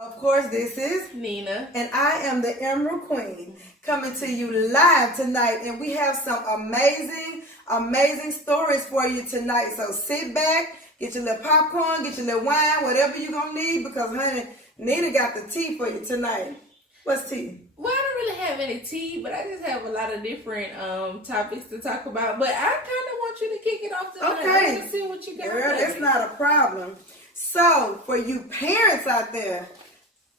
Of course, this is Nina. And I am the Emerald Queen coming to you live tonight. And we have some amazing stories for you tonight. So sit back, get your little popcorn, get your little wine, whatever you're going to need. Because, honey, Nina got the tea for you tonight. What's tea? Well, I don't really have any tea, but I just have a lot of different topics to talk about. But I kind of want you to kick it off tonight. Okay. Let's see what you got. Girl, that's not a problem. So, for you parents out there,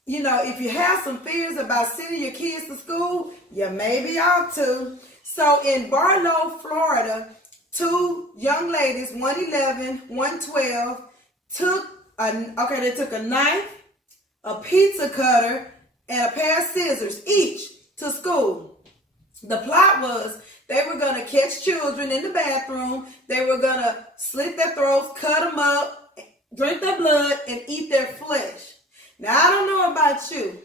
you know, if you have some fears about sending your kids to school, you maybe ought to. So in Barlow, Florida, two young ladies, one 11, one 12, they took a knife, a pizza cutter, and a pair of scissors each to school. The plot was they were going to catch children in the bathroom. They were going to slit their throats, cut them up, drink their blood, and eat their flesh. Now, I don't know about you,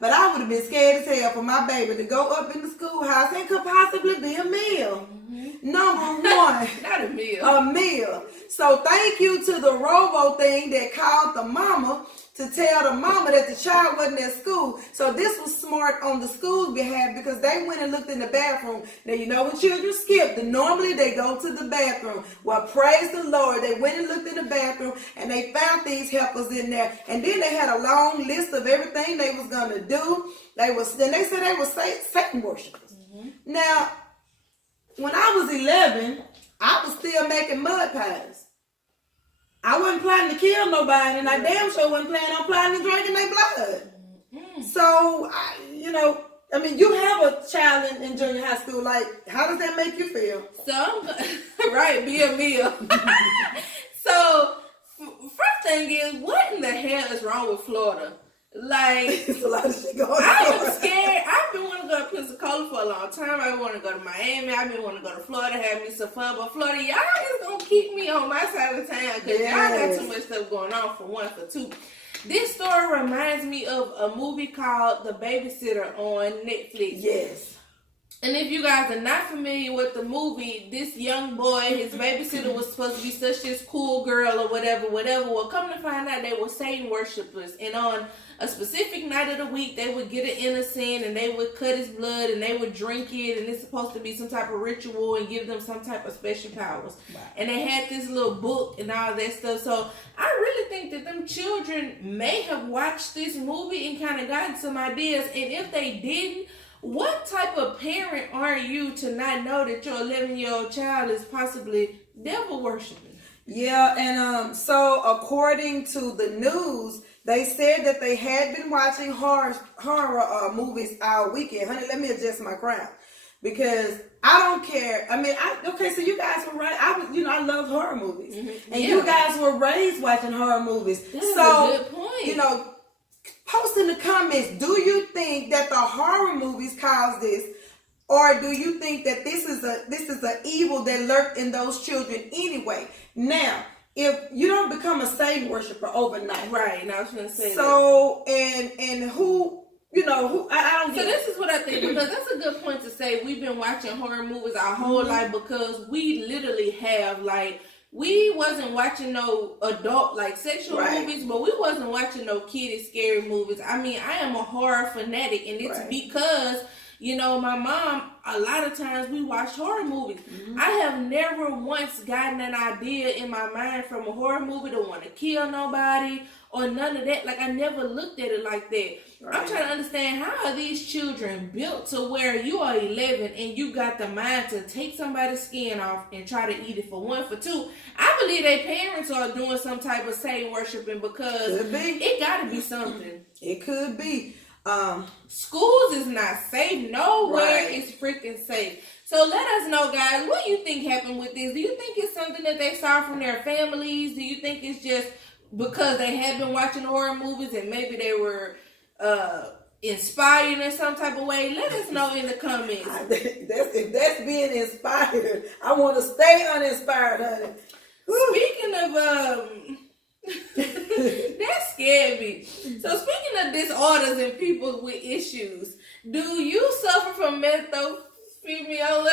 but I would have been scared as hell for my baby to go up in the schoolhouse and could possibly be a meal. Mm-hmm. Number one. Not a meal. A meal. So thank you to the robo thing that called the mama to tell the mama that the child wasn't at school. So this was smart on the school's behalf because they went and looked in the bathroom. Now, you know when children skip, normally they go to the bathroom. Well, praise the Lord. They went and looked in the bathroom and they found these helpers in there. And then they had a long list of everything they was going to do. Then they said they were Satan worshipers. Mm-hmm. Now, when I was 11, I was still making mud pies. I wasn't planning to kill nobody, and I damn sure wasn't planning on drinking their blood. Mm-hmm. So, you have a child in junior high school. Like, how does that make you feel? So, right, be a meal. So, first thing is, what in the hell is wrong with Florida? Like, it's a lot of shit going on. I'm scared. I've been wanting to go to Pensacola for a long time. I've been wanting to go to Miami. I've been wanting to go to Florida, have me some fun. But Florida, y'all is going to keep me on my side of town because y'all got too much stuff going on, for one. For two, this story reminds me of a movie called The Babysitter on Netflix. Yes. And if you guys are not familiar with the movie, this young boy, his babysitter was supposed to be such this cool girl or whatever. Well, come to find out they were Satan worshipers. And on a specific night of the week, they would get an innocent and they would cut his blood and they would drink it. And it's supposed to be some type of ritual and give them some type of special powers. Wow. And they had this little book and all that stuff. So I really think that them children may have watched this movie and kind of gotten some ideas. And if they didn't, what type of parent are you to not know that your 11-year-old child is possibly devil worshiping? Yeah, and so according to the news, they said that they had been watching horror movies all weekend. Honey, let me adjust my crown because I don't care. I mean, so you guys were right. I love horror movies, mm-hmm. And you guys were raised watching horror movies. That's a good point. Post in the comments, do you think that the horror movies caused this? Or do you think that this is a evil that lurked in those children anyway? Now, if you don't become a Satan worshiper overnight. Right, and I was going to say so, that. And who, I don't get. So this is what I think, because that's a good point to say. We've been watching horror movies our whole mm-hmm. life because we literally have, we wasn't watching no adult, sexual movies, but we wasn't watching no kiddie scary movies. I mean, I am a horror fanatic, and it's because, my mom, a lot of times we watch horror movies. Mm-hmm. I have never once gotten an idea in my mind from a horror movie to want to kill nobody or none of that. I never looked at it like that. Right. I'm trying to understand, how are these children built to where you are 11 and you got the mind to take somebody's skin off and try to eat it, for one. For two, I believe their parents are doing some type of Satan worshiping because it got to be something. It could be. Schools is not safe. Nowhere is freaking safe. So let us know, guys, what do you think happened with this? Do you think it's something that they saw from their families? Do you think it's just because they had been watching horror movies and maybe they were inspired in some type of way? Let us know in the comments. If that's being inspired, I want to stay uninspired, honey. Speaking of that scared me. So speaking of disorders and people with issues, do you suffer from mesothelioma?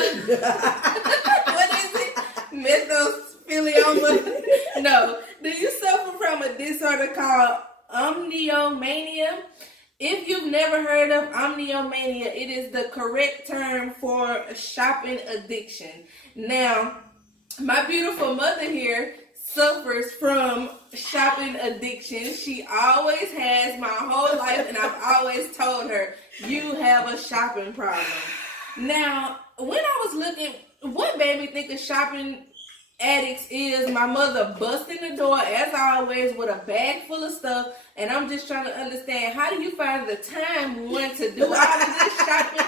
What is it? Mesothelioma? No. Do you suffer from a disorder called omniomania. If you've never heard of omniomania, it is the correct term for shopping addiction. Now, my beautiful mother here suffers from shopping addiction. She always has my whole life, and I've always told her, you have a shopping problem. Now, when I was looking, what made me think of shopping addicts is my mother busting the door, as always, with a bag full of stuff, and I'm just trying to understand, how do you find the time, one, to do all of this shopping?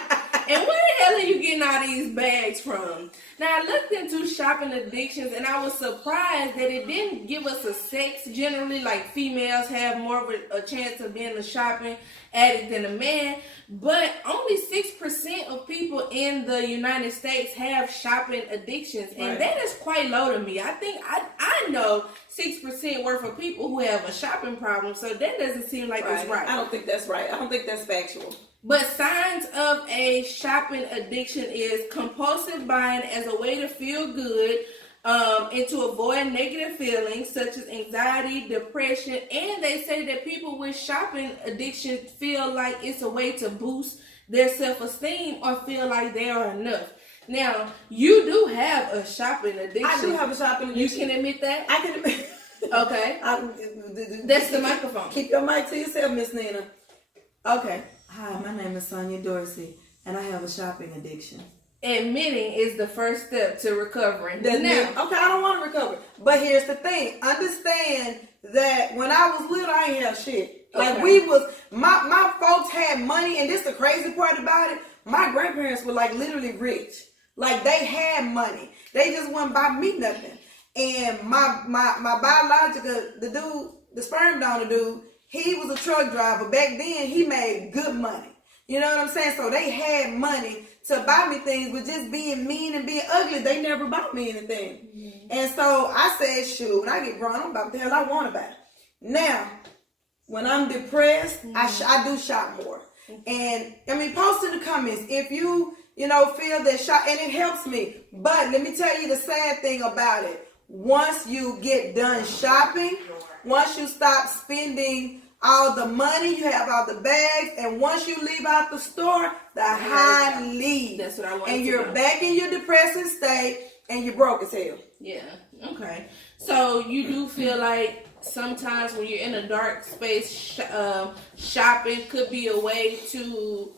And where the hell are you getting all these bags from? Now, I looked into shopping addictions, and I was surprised that it didn't give us a sex generally, like females have more of a chance of being a shopping addict than a man, but only 6% of people in the United States have shopping addictions, and that is quite low to me. I think I know 6% worth of people who have a shopping problem, so that doesn't seem like it's right. I don't think that's right. I don't think that's factual. But signs of a shopping addiction is compulsive buying as a way to feel good, and to avoid negative feelings such as anxiety, depression, and they say that people with shopping addiction feel like it's a way to boost their self-esteem or feel like they are enough. Now, you do have a shopping addiction. I do have a shopping addiction. You can admit that? I can admit. Okay. That's the microphone. Keep your mic to yourself, Miss Nina. Okay. Hi, my name is Sonia Dorsey, and I have a shopping addiction. Admitting is the first step to recovering. Okay, I don't want to recover. But here's the thing. Understand that when I was little, I ain't have shit. Like, my folks had money, and this the crazy part about it. My grandparents were, like, literally rich. Like, they had money. They just wouldn't buy me nothing. And my biological, the sperm donor dude, he was a truck driver. Back then, he made good money. You know what I'm saying? So they had money to buy me things, but just being mean and being ugly, they never bought me anything. Mm-hmm. And so I said, shoot, when I get grown, I'm about the hell I want to buy. Now, when I'm depressed, I do shop more. And, I mean, post in the comments if you feel that shop, and it helps me. But let me tell you the sad thing about it. Once you get done shopping, once you stop spending all the money, you have all the bags, and once you leave out the store, the high leaves. That's what I want. And you're back in your depressive state, and you're broke as hell. Yeah. Okay. So you do feel like sometimes when you're in a dark space, shopping could be a way to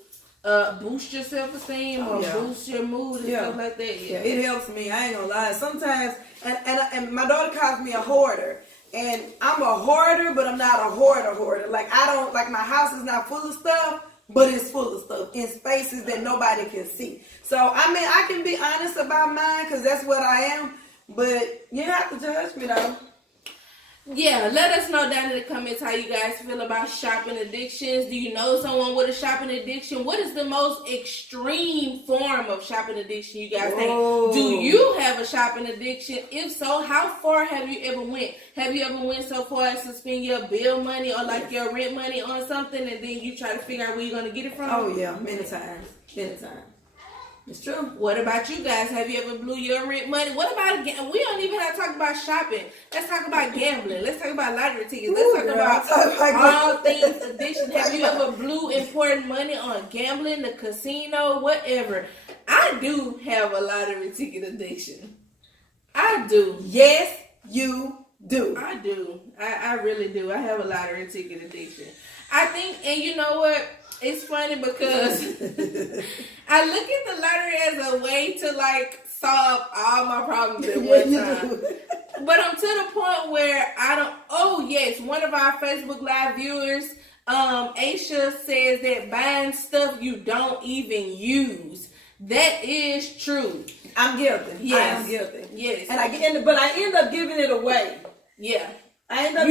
boost your self-esteem or boost your mood and stuff like that. Yeah, it helps me. I ain't gonna lie. Sometimes, and my daughter calls me a hoarder. And I'm a hoarder, but I'm not a hoarder. Like, I don't, like, my house is not full of stuff, but it's full of stuff in spaces that nobody can see. So, I mean, I can be honest about mine because that's what I am, but you have to judge me, though. Yeah, let us know down in the comments how you guys feel about shopping addictions. Do you know someone with a shopping addiction? What is the most extreme form of shopping addiction you guys think? Do you have a shopping addiction? If so, how far have you ever went? Have you ever went so far as to spend your bill money or like your rent money on something and then you try to figure out where you're going to get it from? Oh, yeah, many times. It's true. What about you guys? Have you ever blew your rent money? What about, we don't even have to talk about shopping. Let's talk about gambling. Let's talk about lottery tickets. Let's talk about all things addiction. Have you ever blew important money on gambling, the casino, whatever? I do have a lottery ticket addiction. I do. Yes, you do. I do. I really do. I have a lottery ticket addiction. I think, and you know what? It's funny because I look at the lottery as a way to like solve all my problems at one time. But I'm to the point where I don't. Oh yes, one of our Facebook Live viewers, Aisha, says that buying stuff you don't even use. That is true. I'm guilty. Yes. I am guilty. Yes. But I end up giving it away. Yeah. I end up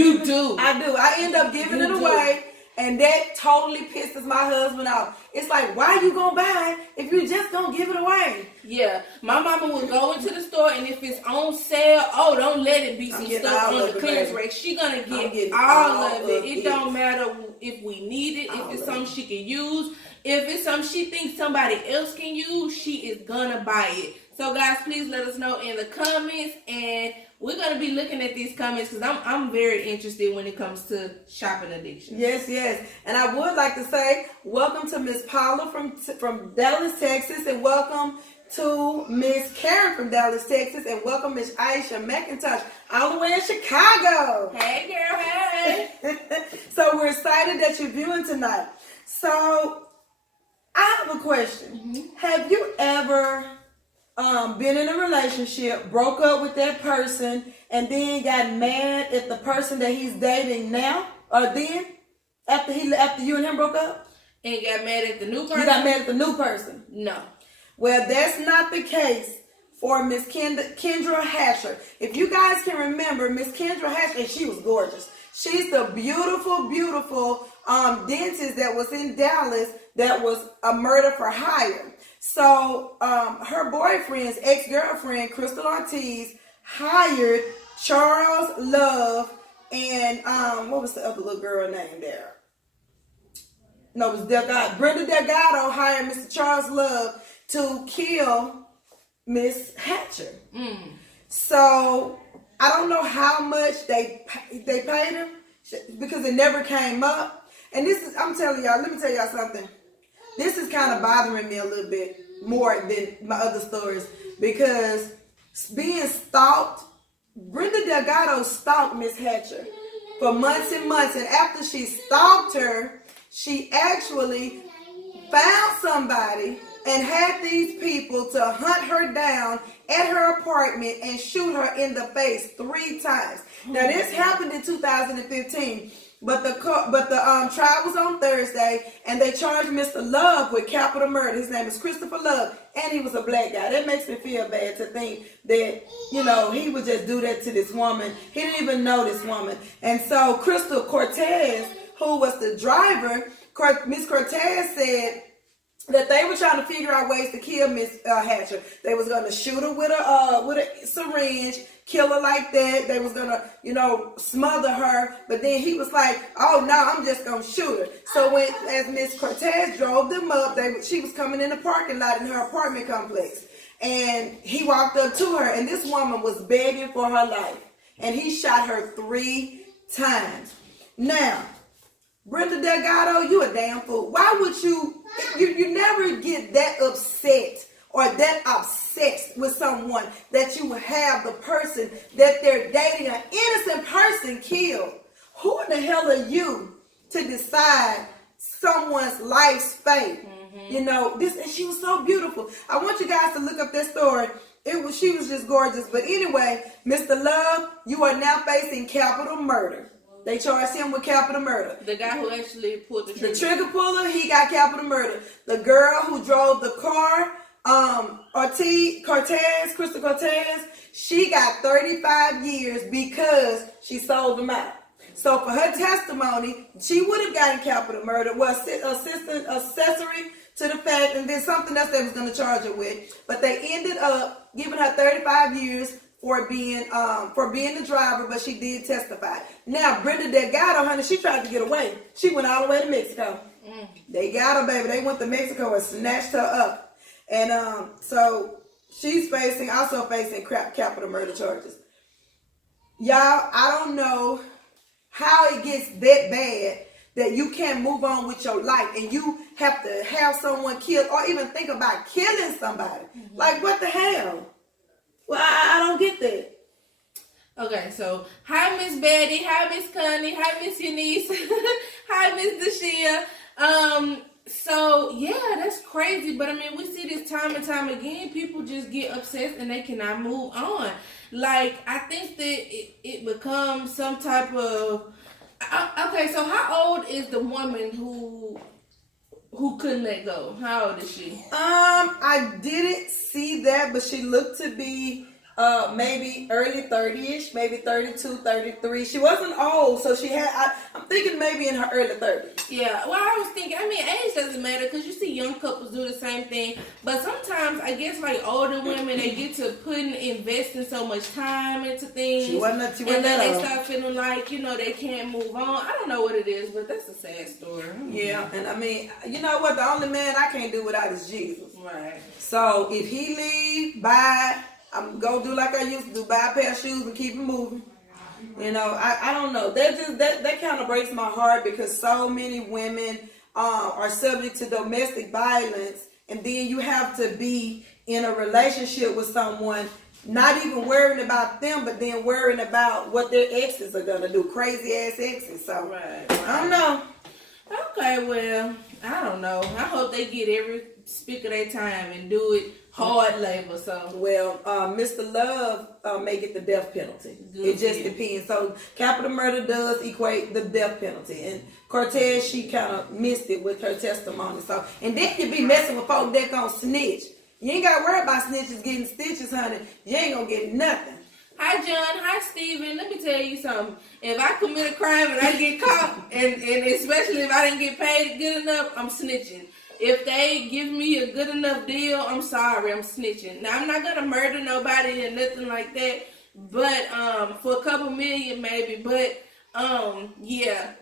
I end up giving it away. And that totally pisses my husband off. It's like, why you gonna buy it if you just gonna give it away? Yeah. My mama would go into the store and if it's on sale, don't let it be some stuff on the clearance rack. She gonna get all of it. It don't matter if we need it, if it's something she can use. If it's something she thinks somebody else can use, she is gonna buy it. So guys, please let us know in the comments, and we're gonna be looking at these comments because I'm very interested when it comes to shopping addiction. Yes, and I would like to say welcome to Miss Paula from Dallas, Texas, and welcome to Miss Karen from Dallas, Texas, and welcome Miss Aisha McIntosh all the way in Chicago. Hey girl, hey. So we're excited that you're viewing tonight. So I have a question. Have you ever been in a relationship, broke up with that person, and then got mad at the person that he's dating now, or then after you and him broke up, and got mad at the new person? You got mad at the new person? No. Well, that's not the case for Miss Kendra Hatcher. If you guys can remember, Miss Kendra Hatcher, and she was gorgeous. She's the beautiful, beautiful dentist that was in Dallas that was a murder for hire. So her boyfriend's ex-girlfriend, Crystal Ortiz, hired Charles Love and what was the other little girl name there? No, it was Delgado. Brenda Delgado hired Mr. Charles Love to kill Miss Hatcher. So I don't know how much they paid him because it never came up. And this is, I'm telling y'all, let me tell y'all something. This is kind of bothering me a little bit more than my other stories because being stalked, Brenda Delgado stalked Miss Hatcher for months and months. And after she stalked her, she actually found somebody and had these people to hunt her down at her apartment and shoot her in the face 3 times. Now this happened in 2015. But the trial was on Thursday, and they charged Mr. Love with capital murder. His name is Christopher Love, and he was a black guy. That makes me feel bad to think that, you know, he would just do that to this woman. He didn't even know this woman. And so Crystal Cortez, who was the driver, Miss Cortez said that they were trying to figure out ways to kill Miss Hatcher. They was going to shoot her with a syringe, kill her like that. They was going to, you know, smother her. But then he was like, oh, no, I'm just going to shoot her. So as Miss Cortez drove them up, she was coming in the parking lot in her apartment complex. And he walked up to her, and this woman was begging for her life. And he shot her 3 times. Now, Brenda Delgado, you a damn fool. Why would you never get that upset or that obsessed with someone that you have the person that they're dating, an innocent person, killed? Who in the hell are you to decide someone's life's fate? You know, and she was so beautiful. I want you guys to look up that story. She was just gorgeous. But anyway, Mr. Love, you are now facing capital murder. They charged him with capital murder. The guy who actually pulled the trigger. The trigger puller, he got capital murder. The girl who drove the car, Crystal Cortez, she got 35 years because she sold them out. So for her testimony, she would have gotten capital murder. Well, accessory to the fact, and then something else they was going to charge her with. But they ended up giving her 35 years for being the driver, but she did testify. Now, Brenda Delgado, honey, she tried to get away. She went all the way to Mexico. They got her, baby. They went to Mexico and snatched her up. And so she's also facing capital murder charges. Y'all, I don't know how it gets that bad that you can't move on with your life and you have to have someone killed or even think about killing somebody. Like, what the hell? Well, I don't get that. Okay, so hi Miss Betty, hi Miss Connie, hi Miss Eunice, hi Miss Deshia. So yeah, that's crazy. But I mean, we see this time and time again. People just get obsessed and they cannot move on. Like, I think that it becomes some type of. Okay, so how old is the woman who couldn't let go? How old is she? I didn't see that, but she looked to be maybe early 30ish, maybe 32, 33. She wasn't old, so she had, I'm thinking maybe in her early 30s. Yeah, well, I was thinking, I mean, age doesn't matter because you see young couples do the same thing. But sometimes, I guess, like older women, they get to investing so much time into things. And then they start feeling like, you know, they can't move on. I don't know what it is, but that's a sad story. Yeah, and I mean, you know what? The only man I can't do without is Jesus. Right. So if he leave, I'm gonna do like I used to do, buy a pair of shoes and keep it moving. You know, I don't know. That kind of breaks my heart because so many women are subject to domestic violence, and then you have to be in a relationship with someone, not even worrying about them, but then worrying about what their exes are gonna do, crazy ass exes. So I don't know. Okay, well, I don't know. I hope they get every speak of their time and do it hard labor. So well, Mr. Love may get the death penalty. Good It just depends. So capital murder does equate the death penalty, and Cortez, she kind of missed it with her testimony. So, and then you be messing with folk that gonna snitch. You ain't got to worry about snitches getting stitches, honey. You ain't gonna get nothing. Hi, John. Hi, Steven. Let me tell you something. If I commit a crime and I get caught, and especially if I didn't get paid good enough, I'm snitching. If they give me a good enough deal, I'm sorry, I'm snitching. Now, I'm not going to murder nobody or nothing like that, but for a couple million maybe. But, yeah,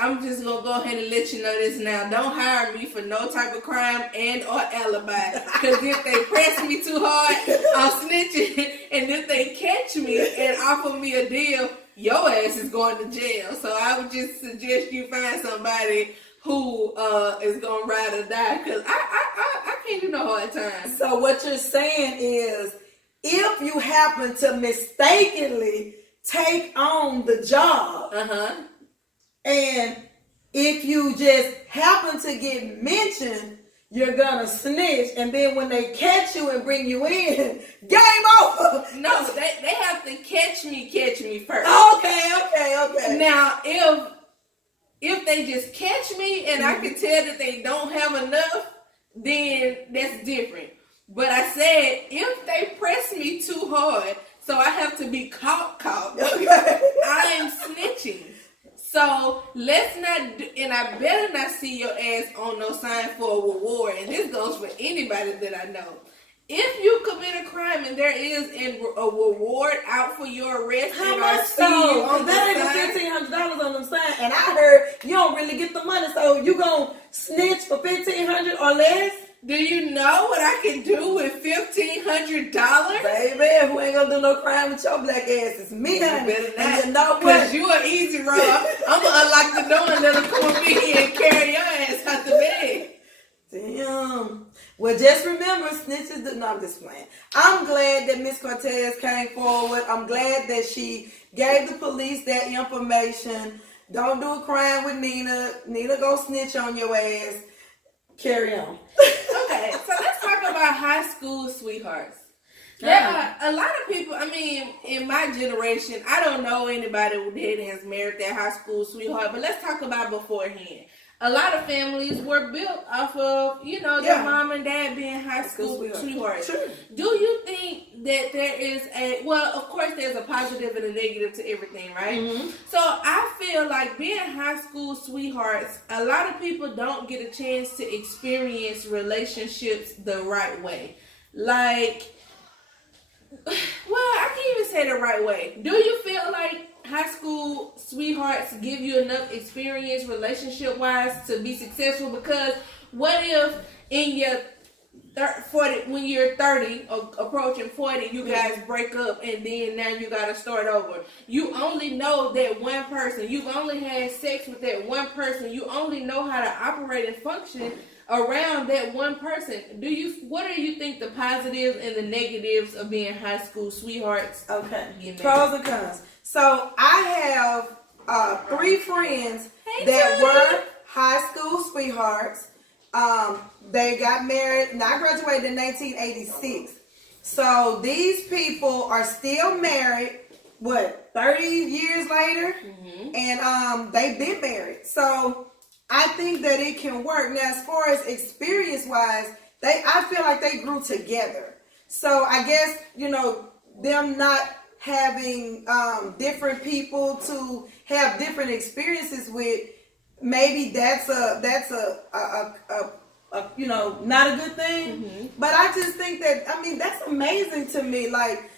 I'm just going to go ahead and let you know this now. Don't hire me for no type of crime and or alibi. Because if they press me too hard, I'm snitching. And if they catch me and offer me a deal, your ass is going to jail. So I would just suggest you find somebody who is going to ride or die. Because I can't do no hard time. So what you're saying is, if you happen to mistakenly take on the job, and if you just happen to get mentioned, you're gonna snitch, and then when they catch you and bring you in, game over. No, they have to catch me first. Okay. Now, if they just catch me and I can tell that they don't have enough, then that's different. But I said, if they press me too hard, so I have to be caught, I am snitching. So let's not, and I better not see your ass on no sign for a reward. And this goes for anybody that I know. If you commit a crime and there is a reward out for your arrest, how much so? That ain't $1,500 on them sign. And I heard you don't really get the money, so you gonna snitch for $1,500 or less? Do you know what I can do with $1,500? Baby, who ain't gonna do no crime with your black ass? It's me, honey. And you know what? Because you an easy rob. I'm gonna unlock the door and let them come up in here and carry your ass out the bed. Damn. Well, just remember, snitches do. No, I'm just playing. I'm glad that Miss Cortez came forward. I'm glad that she gave the police that information. Don't do a crime with Nina. Nina go snitch on your ass. Carry on. Okay, so let's talk about high school sweethearts. There are a lot of people, I mean, in my generation, I don't know anybody that has married their high school sweetheart, but let's talk about beforehand. A lot of families were built off of, their mom and dad being high school sweethearts. Sure. Do you think that there is of course there's a positive and a negative to everything, right? Mm-hmm. So I feel like being high school sweethearts, a lot of people don't get a chance to experience relationships the right way. Like, well, I can't even say the right way. Do you feel like high school sweethearts give you enough experience relationship wise to be successful? Because what if in your 40, when you're 30 or approaching 40, you guys break up and then now you got to start over? You only know that one person. You've only had sex with that one person. You only know how to operate and function around that one person. What do you think the positives and the negatives of being high school sweethearts? Okay. Pros and cons. So I have 3 friends that were high school sweethearts. They got married, and I graduated in 1986. So these people are still married, 30 years later? Mm-hmm. And they've been married. So I think that it can work. Now, as far as experience-wise, I feel like they grew together. So I guess, them not having different people to have different experiences with, maybe that's a not a good thing. Mm-hmm. But I just think that, that's amazing to me. Like,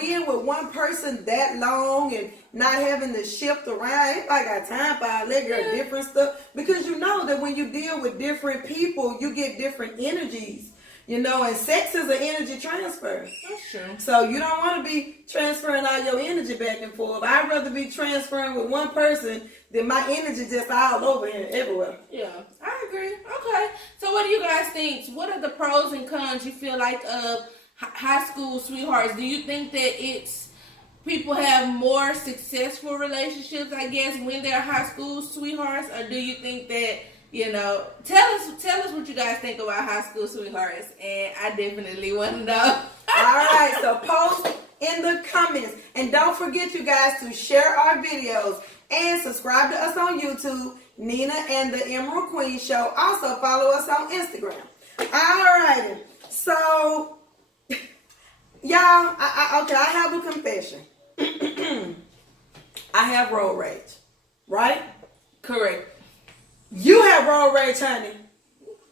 being with one person that long and not having to shift around. I got time for all that different stuff. Because you know that when you deal with different people, you get different energies. You know, and sex is an energy transfer. That's true. So you don't want to be transferring all your energy back and forth. I'd rather be transferring with one person than my energy just all over here, everywhere. Yeah, I agree. Okay. So what do you guys think? What are the pros and cons you feel like of high school sweethearts? Do you think that it's people have more successful relationships, I guess, when they're high school sweethearts? Or do you think that, you know, tell us what you guys think about high school sweethearts, and I definitely want to know. All right, so post in the comments, and don't forget, you guys, to share our videos and subscribe to us on YouTube, Nina and the Emerald Queen Show. Also follow us on Instagram. All right, so y'all, I have a confession. I have road rage, right? Correct. You have road rage, honey.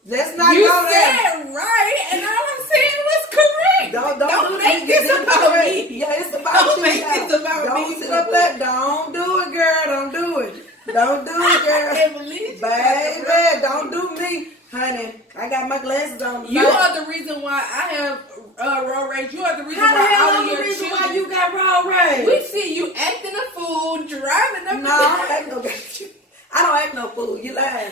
Let's not you go there. You said right, and all I'm saying was correct. Don't make this about me. Yeah, it's about don't you. Make this about don't me. Sit up there. Don't do it, girl. Don't do it. Don't do it, girl. I can't believe you. Baby, don't do me. Honey, I got my glasses on. You are the reason why I have road rage. You are the reason why all of your children. Why you got road rage? We see you acting a fool, driving up. No, I don't act no fool. You lying.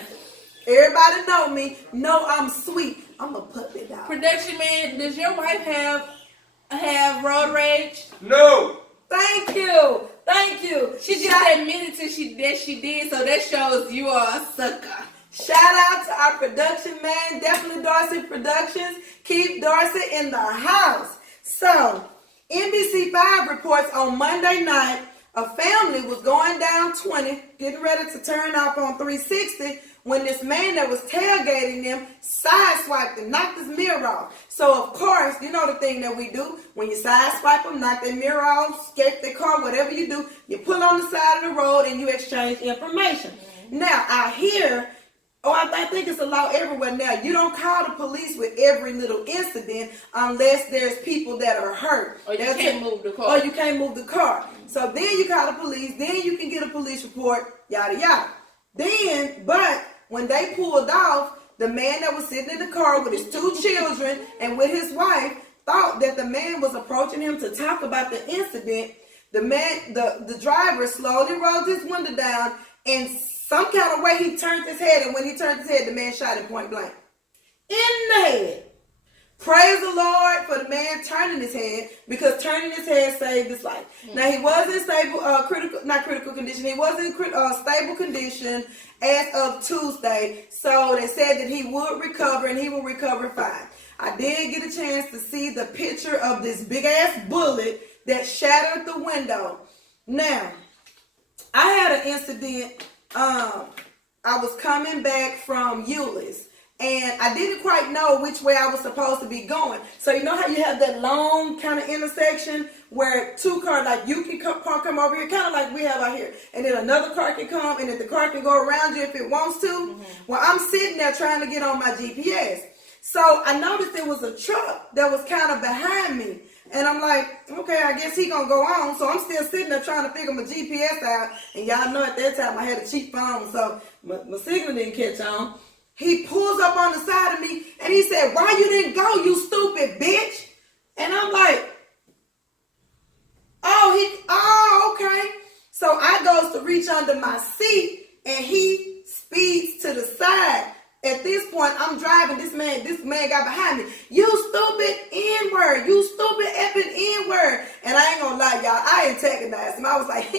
Everybody know me. Know I'm sweet. I'm a puppy dog. Production man, does your wife have road rage? No. Thank you. Thank you. She just admitted that she did, so that shows you are a sucker. Shout out to our production man, definitely Darcy Productions. Keep Darcy in the house. So, NBC5 reports on Monday night, a family was going down 20, getting ready to turn off on 360, when this man that was tailgating them sideswiped and knocked his mirror off. So, of course, you know the thing that we do. When you sideswipe them, knock their mirror off, escape their car, whatever you do, you pull on the side of the road and you exchange information. Now, I hear... I think it's a law everywhere now. You don't call the police with every little incident unless there's people that are hurt. Or you can't move the car. Or you can't move the car. So then you call the police. Then you can get a police report, yada, yada. But when they pulled off, the man that was sitting in the car with his 2 children and with his wife thought that the man was approaching him to talk about the incident. The driver slowly rolled his window down, and some kind of way he turned his head, and when he turned his head, the man shot him point blank in the head. Praise the Lord for the man turning his head, because turning his head saved his life. Now, he was in stable condition. He was in stable condition as of Tuesday. So they said that he would recover, and he will recover fine. I did get a chance to see the picture of this big ass bullet that shattered the window. Now, I had an incident. I was coming back from Euless, and I didn't quite know which way I was supposed to be going. So you know how you have that long kind of intersection where 2 cars, like you can come over here, kind of like we have out here, and then another car can come, and then the car can go around you if it wants to. Mm-hmm. Well, I'm sitting there trying to get on my GPS. So I noticed there was a truck that was kind of behind me. And I'm like, okay, I guess he gonna go on. So I'm still sitting there trying to figure my GPS out. And y'all know at that time I had a cheap phone, so my signal didn't catch on. He pulls up on the side of me and he said, "Why you didn't go, you stupid bitch?" And I'm like, okay. So I goes to reach under my seat and he speeds to the side. At this point, I'm driving. This man got behind me. "You stupid N-word. You stupid effing N-word." And I ain't gonna lie, y'all. I antagonized him. I was like,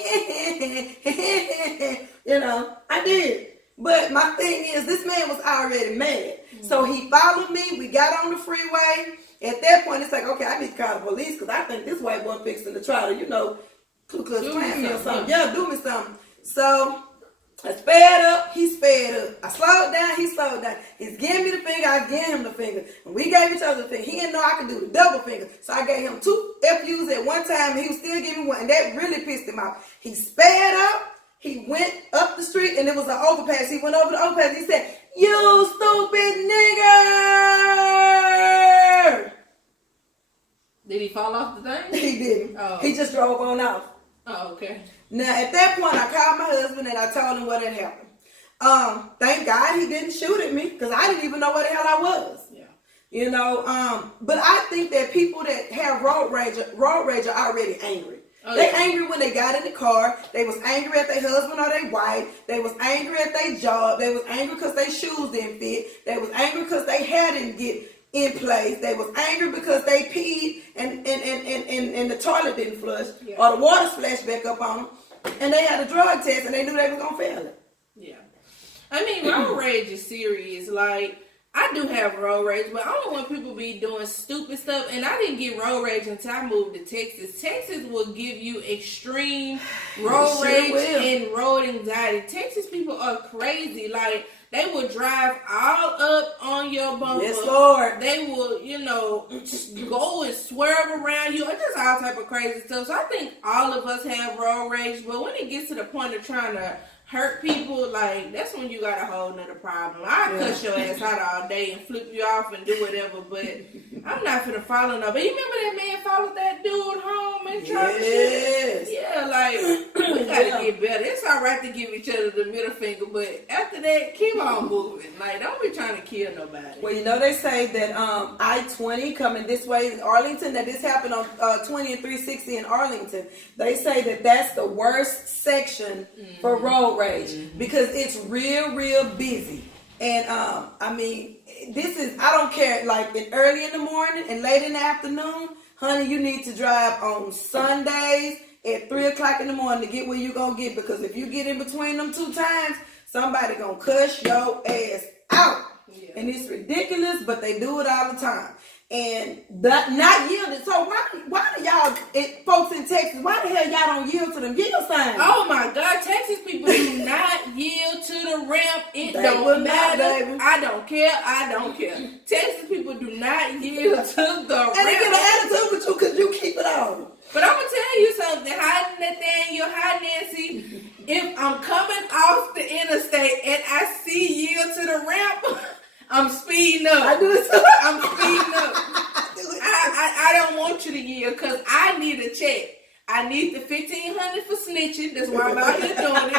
you know, I did. But my thing is, this man was already mad. Mm-hmm. So he followed me. We got on the freeway. At that point, it's like, okay, I need to call the police because I think this white boy fixing to try to, you know, Ku Klux Klan me or something. Yeah, do me something. So I sped up, he sped up. I slowed down, he slowed down. He's giving me the finger, I gave him the finger. And we gave each other the finger. He didn't know I could do the double finger. So I gave him 2 FUs at one time, and he was still giving me one. And that really pissed him off. He sped up, he went up the street, and it was an overpass. He went over the overpass, he said, "You stupid nigger!" Did he fall off the thing? He didn't. Oh. He just drove on off. Oh, okay. Now, at that point, I called my husband and I told him what had happened. Thank God he didn't shoot at me because I didn't even know where the hell I was. Yeah. You know, but I think that people that have road rage are already angry. Oh, they angry when they got in the car. They was angry at their husband or their wife. They was angry at their job. They was angry because their shoes didn't fit. They was angry because their hair didn't get in place. They was angry because they peed and the toilet didn't flush, or the water splashed back up on them. And they had a drug test and they knew they was gonna fail it. Yeah. I mean, road rage is serious. Like, I do have road rage, but I don't want people be doing stupid stuff. And I didn't get road rage until I moved to Texas. Texas will give you extreme road rage and road anxiety. Texas people are crazy. Like, they will drive all up on your bumper. Yes, Lord. They will, you know, go and swerve around you. It's just all type of crazy stuff. So I think all of us have road rage. But when it gets to the point of trying to hurt people, like, that's when you got a whole nother problem. I'll cuss your ass out all day and flip you off and do whatever, but I'm not finna follow no. But you remember that man followed that dude home and tried to yeah, like, we gotta get better. It's alright to give each other the middle finger, but after that, keep on moving. Like, don't be trying to kill nobody. Well, you know, they say that I-20 coming this way in Arlington, that this happened on 20 and 360 in Arlington. They say that that's the worst section for road rage because it's real busy. And I mean, this is, I don't care, like early in the morning and late in the afternoon, honey, you need to drive on Sundays at 3 o'clock in the morning to get where you gonna get, because if you get in between them two times, somebody gonna cuss your ass out. Yeah. And it's ridiculous, but they do it all the time. And not yielding. So why do y'all, folks in Texas, why the hell y'all don't yield to them yield signs? Oh my God, Texas people do not yield to the ramp. It don't matter. I don't care. Texas people do not yield to the ramp. And they get an attitude with you because you keep it on. But I'm going to tell you something. Hi, Nathaniel. Hi, Nancy. If I'm coming off the interstate and I see yield to the ramp, I'm speeding up. I do it too. I'm speeding up. I don't want you to yield because I need a check. I need the $1,500 for snitching. That's why I'm out here doing it.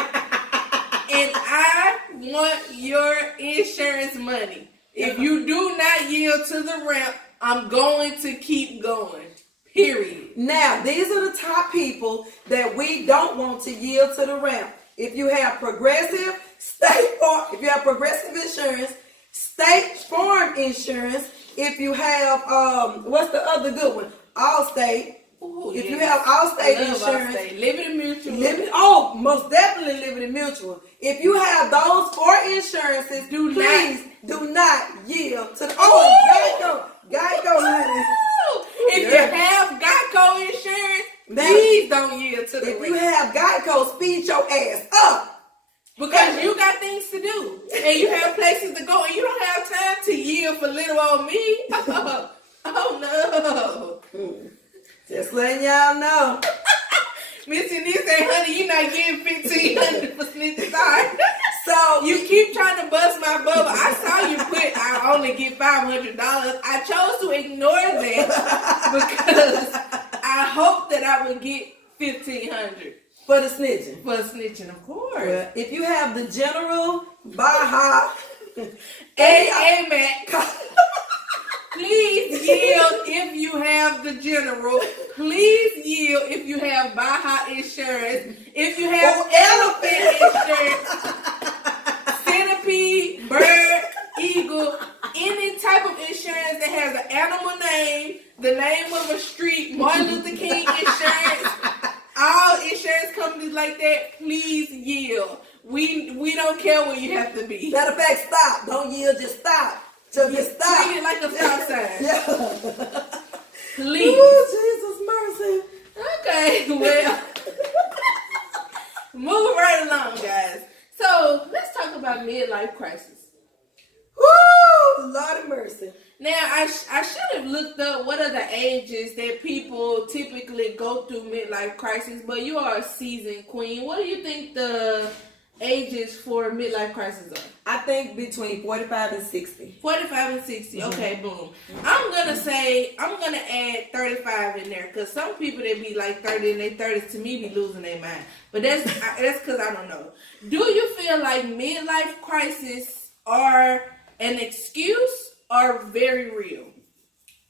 And I want your insurance money. If you do not yield to the ramp, I'm going to keep going. Period. Now, these are the top people that we don't want to yield to the ramp. If you have Progressive, State Farm, if you have Progressive insurance, State Farm insurance, if you have, what's the other good one? Allstate. Ooh, if you have Allstate insurance. Allstate. Liberty Mutual. Most definitely Liberty Mutual. If you have those four insurances, please do not yield to the, Geico, honey. If you have Geico insurance, please don't yield to the If you have Geico, speed your ass up. Because you got things to do. And you have places to go. And you don't have time to yield for little old me. Oh no. Just letting y'all know. Miss Denise say, honey, you're not getting $1,500 for snitching. Sorry. So you keep trying to bust my bubble. I saw you put, I only get $500. I chose to ignore that because I hoped that I would get $1,500 for the snitching. For snitching, of course. Well, if you have the General, Baja, Amen. Please yield if you have the General. Please yield if you have Baja insurance. If you have elephant insurance, centipede, bird, eagle, any type of insurance that has an animal name, the name of a street, Martin Luther King insurance, all insurance companies like that, please yield. We don't care where you have to be. Matter of fact, stop. Don't yield, just stop. So just stop. Treat it like a stop sign. Yeah. Please. Oh, Jesus mercy. Okay, well, moving right along, guys. So let's talk about midlife crisis. Woo! Lord of mercy. Now, I should have looked up what are the ages that people typically go through midlife crisis, but you are a seasoned queen. What do you think the ages for midlife crisis are? I think between 45 and 60. 45 and 60. Okay, boom. I'm going to add 35 in there because some people that be like 30 in their 30s to me be losing their mind. But that's because I don't know. Do you feel like midlife crisis are an excuse are very real.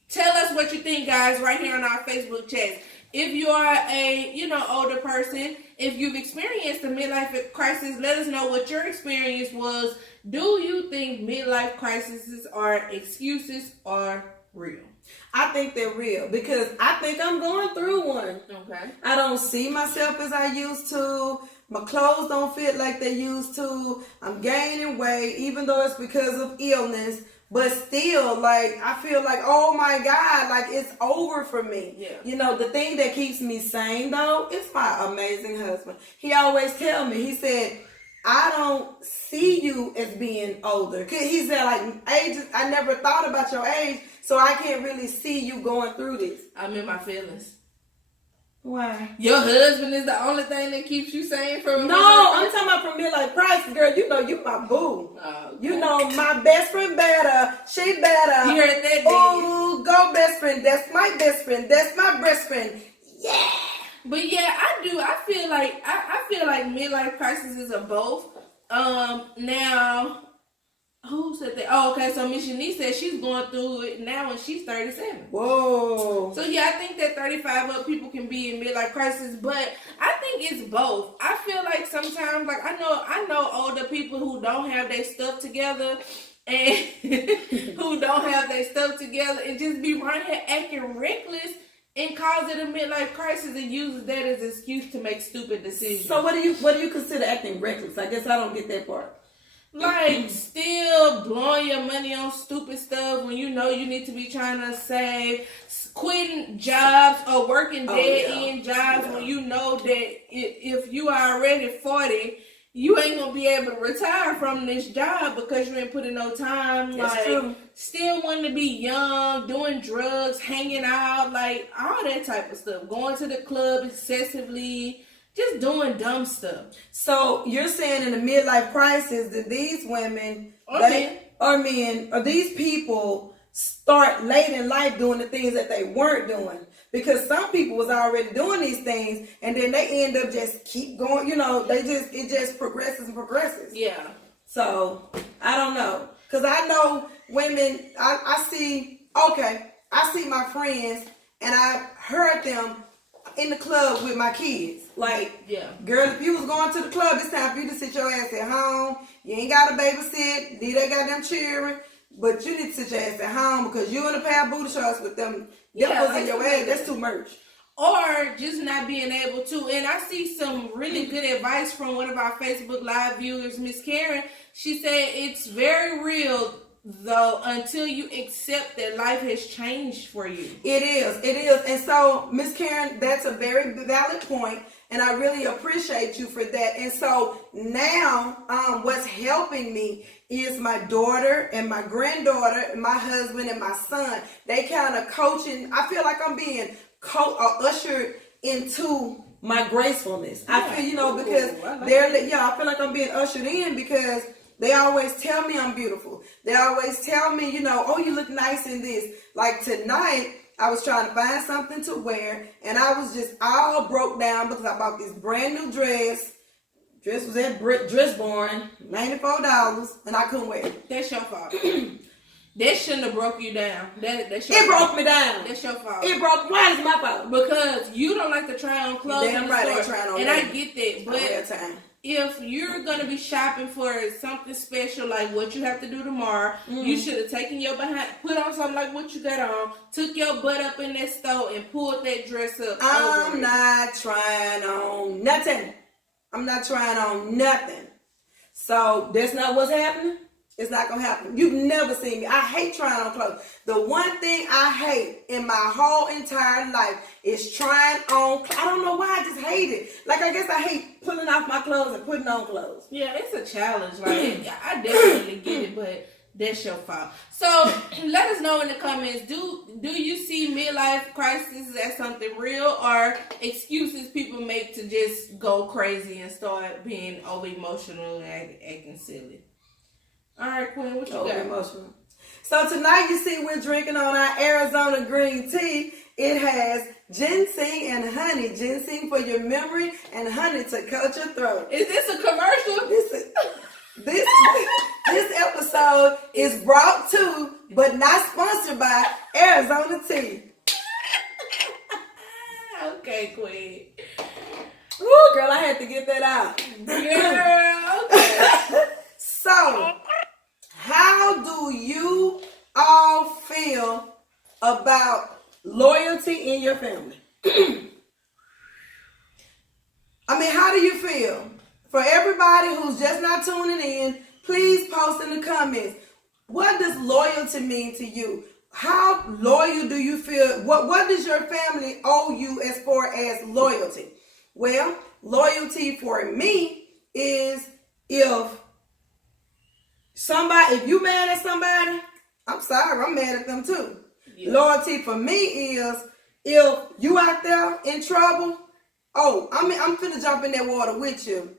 Tell us what you think, guys, right here on our Facebook chat. If you are a, older person, if you've experienced a midlife crisis, let us know what your experience was. Do you think midlife crises are excuses or real? I think they're real because I think I'm going through one. Okay. I don't see myself as I used to. My clothes don't fit like they used to. I'm gaining weight, even though it's because of illness. But still, like, I feel like, oh my God, like, it's over for me. Yeah. The thing that keeps me sane, though, is my amazing husband. He always tell me, he said, I don't see you as being older. He said, like, age, I never thought about your age, so I can't really see you going through this. I'm in my feelings. Why? Your husband is the only thing that keeps you sane from... No, I'm talking about from midlife crisis, girl. You my boo. Okay. My best friend better. She better. You heard that? Oh, go best friend. That's my best friend. That's my best friend. Yeah. But yeah, I do. I feel like midlife crises are both. Now, who said that? Oh, okay. So Miss Shanice said she's going through it now and she's 37. Whoa. So yeah, I think that 35 up people can be in midlife crisis, but I think it's both. I feel like sometimes, like I know older people who don't have their stuff together and who don't have their stuff together and just be running here acting reckless and cause it a midlife crisis and uses that as an excuse to make stupid decisions. So what do you consider acting reckless? I guess I don't get that part. Like, still blowing your money on stupid stuff when you know you need to be trying to save, quitting jobs or working dead-end jobs when you know that if you are already 40, you ain't going to be able to retire from this job because you ain't put in no time. That's like, true. Still wanting to be young, doing drugs, hanging out, like, all that type of stuff. Going to the club excessively. Just doing dumb stuff. So you're saying in a midlife crisis that these women or these people start late in life doing the things that they weren't doing because some people was already doing these things and then they end up just keep going. It just progresses and progresses. Yeah. So I don't know because I know women. I see my friends and I heard them in the club with my kids. Like, yeah, girl, if you was going to the club, it's time for you to sit your ass at home. You ain't got to babysit. They got them children. But you need to sit your ass at home because you in a pair of booty shorts with them nipples in your ass. That's too much. Or just not being able to. And I see some really good advice from one of our Facebook Live viewers, Miss Karen. She said it's very real, though, until you accept that life has changed for you. It is. And so, Miss Karen, that's a very valid point, and I really appreciate you for that. And so now, what's helping me is my daughter and my granddaughter, and my husband and my son. They kind of coaching. I feel like I'm being ushered into my gracefulness. Yeah. I feel, because I feel like I'm being ushered in because they always tell me I'm beautiful. They always tell me, oh, you look nice in this. Like tonight, I was trying to find something to wear, and I was just all broke down because I bought this brand new dress. Dress was at Dressbarn, $94, and I couldn't wear it. That's your fault. That shouldn't have broke you down. That's your fault. Broke me down. That's your fault. Why is it my fault? Because you don't like to try on clothes. Damn right, I try on. And I get that, but if you're going to be shopping for something special like what you have to do tomorrow, you should have taken your behind, put on something like what you got on, took your butt up in that store and pulled that dress up. I'm not trying on nothing. So that's not what's happening. It's not going to happen. You've never seen me. I hate trying on clothes. The one thing I hate in my whole entire life is trying on. I don't know why. I just hate it. Like, I guess I hate pulling off my clothes and putting on clothes. Yeah, it's a challenge. Like, I definitely get it, but that's your fault. So, let us know in the comments, do you see midlife crisis as something real or excuses people make to just go crazy and start being over emotional and acting silly? All right, Queen, what you got? Emotional. So tonight, you see we're drinking on our Arizona green tea. It has ginseng and honey. Ginseng for your memory and honey to coat your throat. Is this a commercial? This This episode is brought to, but not sponsored by, Arizona Tea. Okay, Queen. Woo, girl, I had to get that out. Girl, okay. So, how do you all feel about loyalty in your family? I mean, how do you feel? For everybody who's just not tuning in, please post in the comments. What does loyalty mean to you? How loyal do you feel? What does your family owe you as far as loyalty? Well, loyalty for me is if you mad at somebody, I'm sorry, I'm mad at them too. Yeah. Loyalty for me is if you out there in trouble, I'm finna jump in that water with you.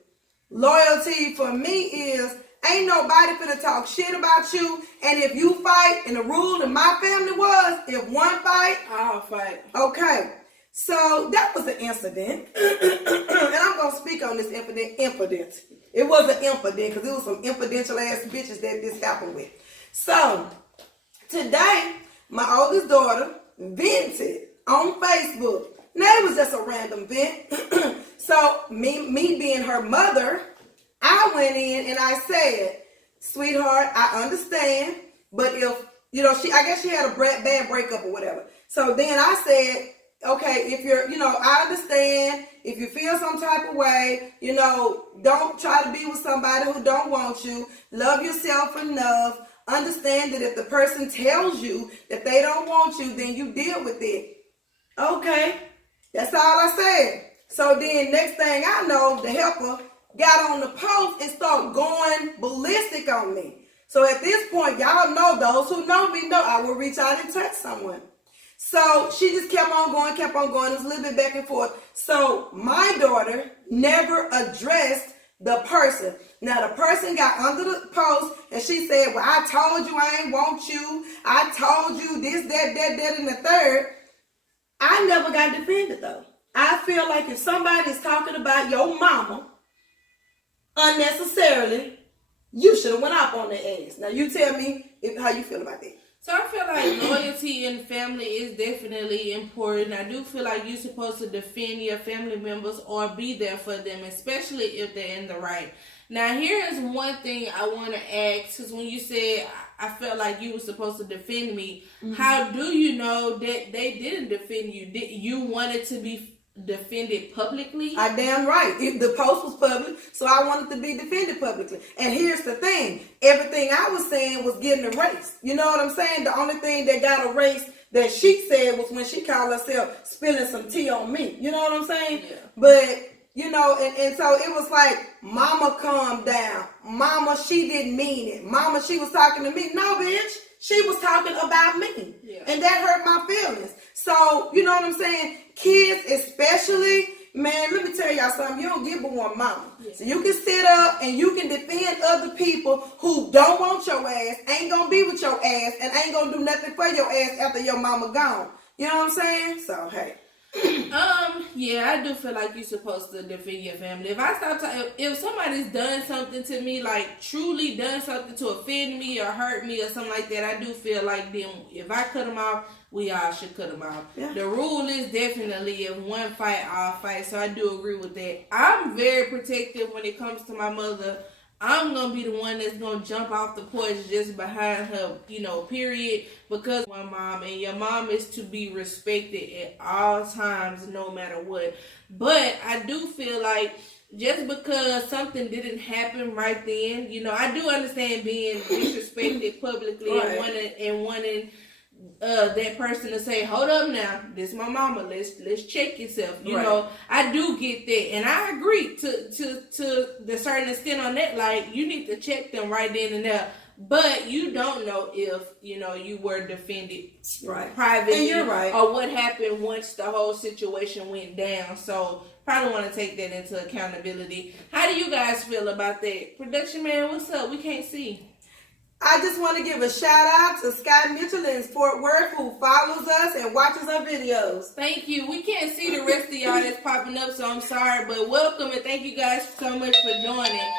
Loyalty for me is ain't nobody finna talk shit about you, and if you fight, and the rule in my family was, if one fight, I'll fight. Okay, so that was an incident, and I'm gonna speak on this incident. It was an incident because it was some infidential ass bitches that this happened with. So today, my oldest daughter vented on Facebook. Now it was just a random vent. So me being her mother, I went in and I said, sweetheart, I understand, but if, I guess she had a bad breakup or whatever. So then I said, okay, if you're, I understand if you feel some type of way, don't try to be with somebody who don't want you. Love yourself enough. Understand that if the person tells you that they don't want you, then you deal with it. Okay, that's all I said. So then next thing I know, the helper got on the post and started going ballistic on me. So at this point, y'all know, those who know me know I will reach out and touch someone. So she just kept on going. It was a little bit back and forth. So my daughter never addressed the person. Now the person got under the post and she said, well, I told you I ain't want you. I told you this, that, and the third. I never got defended though. I feel like if somebody's talking about your mama unnecessarily, you should have went up on their ass. Now you tell me how you feel about that. So I feel like loyalty in family is definitely important. I do feel like you're supposed to defend your family members or be there for them, especially if they're in the right. Now here is one thing I want to ask, because when you said I felt like you were supposed to defend me, how do you know that they didn't defend you? Did you wanted to be defended publicly? I damn right. If the post was public, so I wanted to be defended publicly. And here's the thing. Everything I was saying was getting erased. You know what I'm saying? The only thing that got erased that she said was when she called herself spilling some tea on me. You know what I'm saying? Yeah. But, and so it was like, mama, calm down. Mama, she didn't mean it. Mama, she was talking to me. No, bitch. She was talking about me. Yeah. And that hurt my feelings. So, you know what I'm saying? Kids especially, man, let me tell y'all something. You don't get but one mama. Yeah. So you can sit up and you can defend other people who don't want your ass, ain't gonna be with your ass, and ain't gonna do nothing for your ass after your mama gone. You know what I'm saying? So, hey. Yeah, I do feel like you're supposed to defend your family. If somebody's done something to me, like truly done something to offend me or hurt me or something like that, I do feel like them. If I cut them off, we all should cut them off. Yeah. The rule is definitely if one fight, all fight. So I do agree with that. I'm very protective when it comes to my mother. I'm going to be the one that's going to jump off the porch just behind her, period, because my mom, and your mom is to be respected at all times, no matter what. But I do feel like just because something didn't happen right then, I do understand being disrespected publicly, right, and wanting that person to say, hold up now, this my mama, let's check yourself. I do get that, and I agree to the certain extent on that. Like, you need to check them right then and there, but you don't know if you were defended privately, and you're right, or what happened once the whole situation went down. So probably want to take that into accountability. How do you guys feel about that? Production man, what's up? We can't see. I just want to give a shout out to Scott Mitchell in Fort Worth, who follows us and watches our videos. Thank you. We can't see the rest of y'all that's popping up, so I'm sorry, but welcome and thank you guys so much for joining.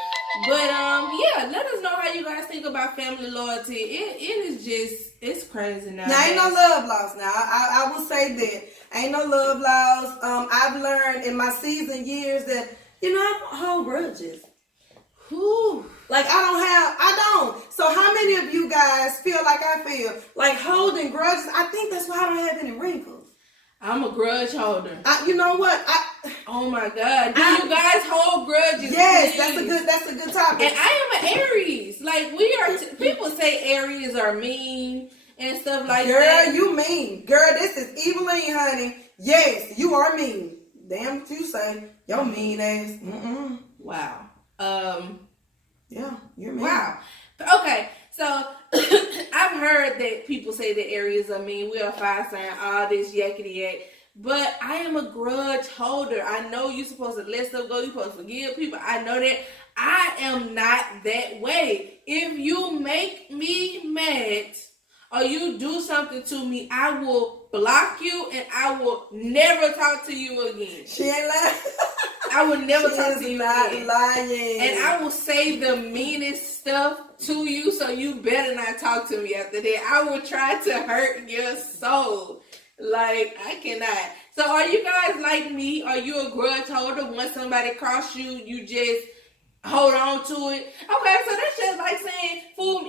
But yeah, let us know how you guys think about family loyalty. It is just, it's crazy now. Now ain't no love lost. Now I will say that ain't no love lost. I've learned in my seasoned years that I don't hold grudges. Whew. Like I don't. So how many of you guys feel like I feel? Like holding grudges? I think that's why I don't have any wrinkles. I'm a grudge holder. You know what? Oh my God! Do you guys hold grudges? Yes, please? that's a good topic. And I am an Aries. Like we are. People say Aries are mean and stuff like that. Girl, you mean? Girl, this is Evelyn, honey. Yes, you are mean. Damn what you say. Yo mean ass. Wow. Yeah, you're mean. Wow. Okay, so I've heard that people say that Aries are mean. We are fire sign, all this yakety yak. But I am a grudge holder. I know you're supposed to let stuff go. You're supposed to forgive people. I know that. I am not that way. If you make me mad or you do something to me, I will block you and I will never talk to you again. She ain't lying. I will never talk to you not again. Lying. And I will say the meanest stuff to you, so you better not talk to me after that. I will try to hurt your soul. Like, I cannot. So are you guys like me? Are you a grudge holder? Once somebody cross you, you just hold on to it? Okay, so that's just like saying, fool,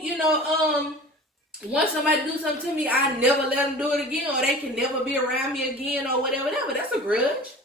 once somebody do something to me, I never let them do it again, or they can never be around me again, or whatever. That's a grudge.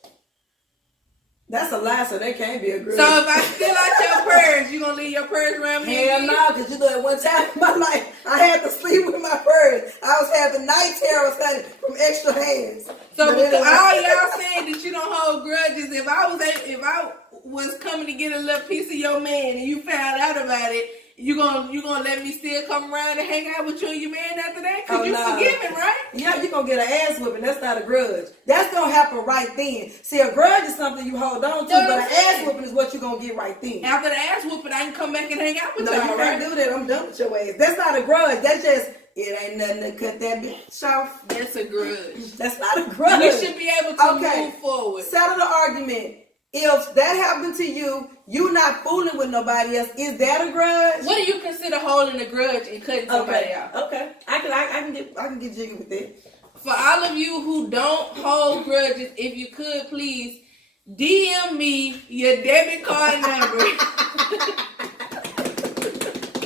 That's a lie, so they can't be a grudge. So if I steal out your purse, you gonna leave your purse around me? Hell no, because at one time in my life, I had to sleep with my purse. I was having night terrors from extra hands. So all y'all saying that you don't hold grudges, if I was coming to get a little piece of your man and you found out about it, you gonna let me still come around and hang out with you and your man after that? Because you forgive him, right? Yeah, you're gonna get an ass whipping. That's not a grudge. That's gonna happen right then. See, a grudge is something you hold on to, but an ass whipping is what you're gonna get right then. After the ass whipping, I can come back and hang out with you. No, you can't do that. I'm done with your ass. That's not a grudge. That's just, it ain't nothing to cut that bitch off. That's a grudge. That's not a grudge. We should be able to move forward. Settle the argument. If that happened to you, you not fooling with nobody else. Is that a grudge? What do you consider holding a grudge and cutting somebody out? Okay, I can get jiggy with it. For all of you who don't hold grudges, if you could please DM me your debit card number.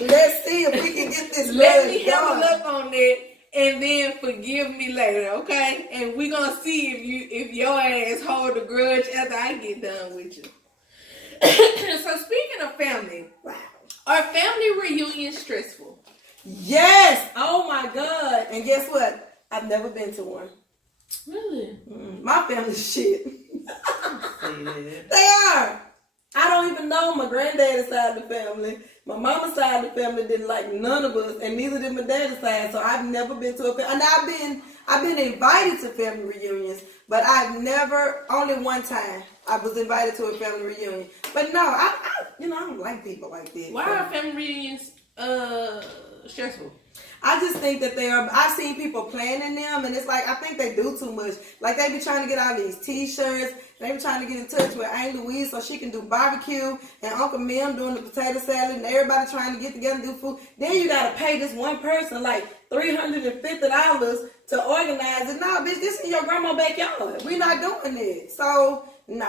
Let's see if we can get this. Let me have a look on that. And then forgive me later, okay? And we're gonna see if your ass hold a grudge after I get done with you. So speaking of family, wow, are family reunions stressful? Yes. Oh my God. And guess what? I've never been to one. Really? My family's shit. They are. I don't even know my granddaddy's side of the family. My mama's side of the family didn't like none of us, and neither did my daddy's side. So I've never been to a family. And I've been invited to family reunions, but I've never, only one time, I was invited to a family reunion. But no, I don't like people like that. Why are family reunions stressful? I just think that they are. I've seen people planning them, and it's like I think they do too much. Like they be trying to get all these T-shirts. They be trying to get in touch with Aunt Louise so she can do barbecue, and Uncle Mim doing the potato salad, and everybody trying to get together and do food. Then you gotta pay this one person like $350 to organize it. No, bitch, this is your grandma's backyard. We not doing it. So no,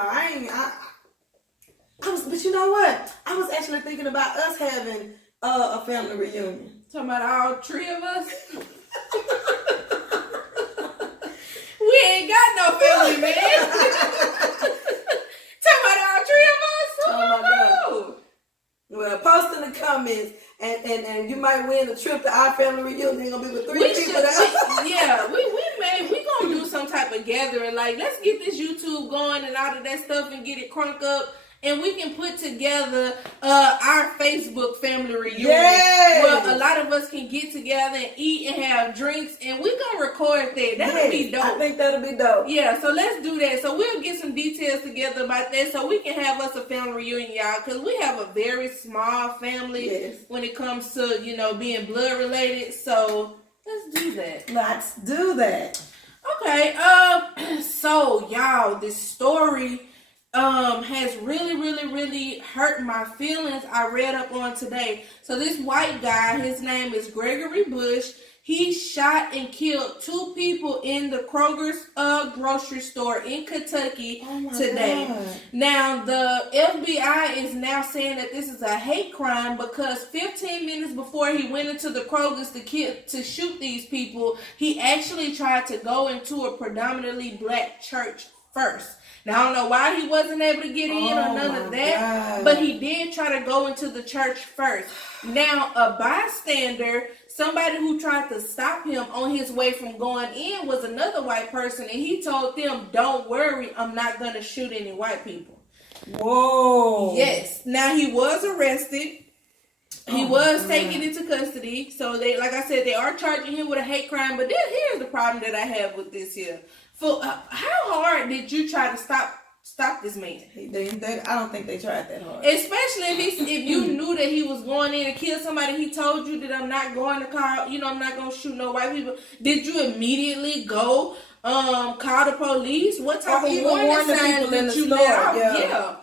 but you know what? I was actually thinking about us having a family reunion. Talking about all three of us? We ain't got no family, man. Talking about all three of us? Oh my God. Well, post in the comments and you might win a trip to our family reunion. You're gonna be with three people. We gonna do some type of gathering. Like, let's get this YouTube going and all of that stuff and get it crunked up. And we can put together our Facebook family reunion. Yes. Well, a lot of us can get together and eat and have drinks, and we're going to record that. That'll be dope. I think that'll be dope. Yeah, so let's do that. So we'll get some details together about that so we can have us a family reunion, y'all, because we have a very small family when it comes to, being blood related. So let's do that. Let's do that. Okay, so y'all, this story has really hurt my feelings. I read up on today. So this white guy, his name is Gregory Bush. He shot and killed 2 people in the Kroger's grocery store in Kentucky today. God. Now, the FBI is now saying that this is a hate crime because 15 minutes before he went into the Kroger's to shoot these people, he actually tried to go into a predominantly black church first. Now, I don't know why he wasn't able to get in or none of that, God. But he did try to go into the church first. Now, a bystander, somebody who tried to stop him on his way from going in, was another white person, and he told them, "Don't worry, I'm not going to shoot any white people." Whoa. Yes. Now, he was arrested. He was taken into custody. So, they, like I said, they are charging him with a hate crime. But here's the problem that I have with this here. For how hard did you try to stop this man? I don't think they tried that hard. Especially if you knew that he was going in and kill somebody. He told you that I'm not going to call, I'm not going to shoot no white people. Did you immediately go call the police? What type of warning signs did you let out? Yeah.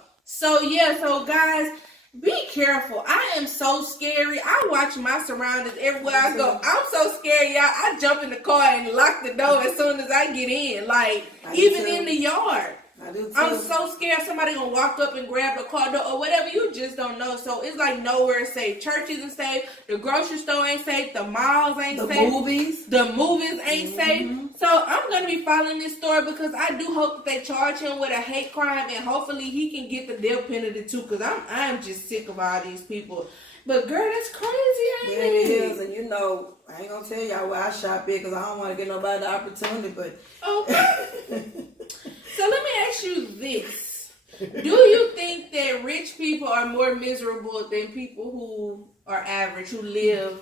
So guys, be careful. I am so scary. I watch my surroundings everywhere I go. I'm so scared, y'all. I jump in the car and lock the door as soon as I get in. Like, even in the yard. I do too. I'm so scared somebody gonna walk up and grab the car door or whatever. You just don't know. So it's like nowhere safe. Church isn't safe. The grocery store ain't safe. The malls ain't safe. The movies ain't safe. So I'm gonna be following this story because I do hope that they charge him with a hate crime and hopefully he can get the death penalty too. Because I'm just sick of all these people. But girl, that's crazy, ain't it? Yeah, it is. And I ain't gonna tell y'all where I shop at because I don't want to get nobody the opportunity. But okay. So let me ask you this. Do you think that rich people are more miserable than people who are average, who live,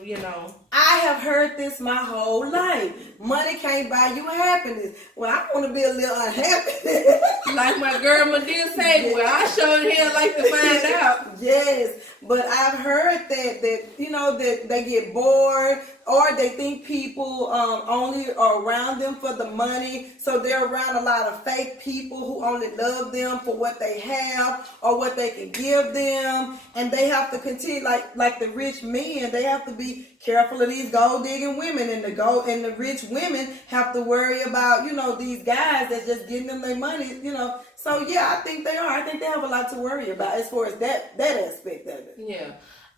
I have heard this my whole life. Money can't buy you happiness. Well, I want to be a little unhappy. Like my girl Medea said, well, I sure hell like to find out. Yes, but I've heard that that they get bored or they think people only are around them for the money. So they're around a lot of fake people who only love them for what they have or what they can give them. And they have to continue, like the rich men, they have to be careful of these gold digging women, and the rich women have to worry about, these guys that's just getting them their money, So yeah, I think they are. I think they have a lot to worry about as far as that aspect of it. Yeah.